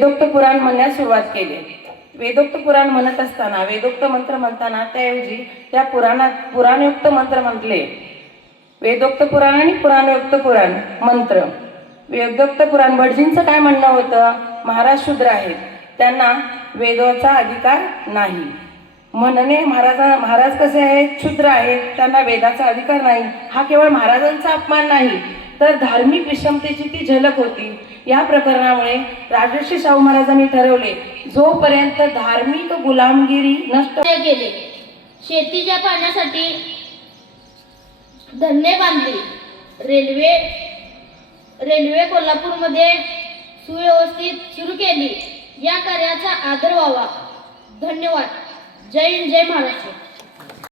वेदोक्त पुराण म्हणण्यास सुरुवात केली। वेदोक्त पुराण म्हणत असताना, वेदोक्त मंत्र म्हणताना त्याऐवजी त्या पुराणयुक्त मंत्र म्हटले। वेदोक्त पुराण आणि पुराणयुक्त पुराण मंत्र। वेदोक्त पुराण भटजींचं काय म्हणणं होतं, महाराज शूद्र आहेत, त्यांना वेदाचा अधिकार नाही म्हणणे। महाराज कसे आहेत, शूद्र आहेत, त्यांना वेदाचा अधिकार नाही। हा केवळ महाराजांचा अपमान नाही तर धार्मिक विषमतेची ती झलक होती। या प्रकरणामुळे राजर्षी शाहू महाराजांनी ठरवले, जोपर्यंत धार्मिक गुलामगिरी नष्ट केले, शेतीच्या पाण्यासाठी धरणे बांधली, रेल्वे कोल्हापूरमध्ये सुव्यवस्थित सुरू केली। या कार्याचा आदर व्हावा। धन्यवाद। जय हिंद, जय महाराष्ट्र।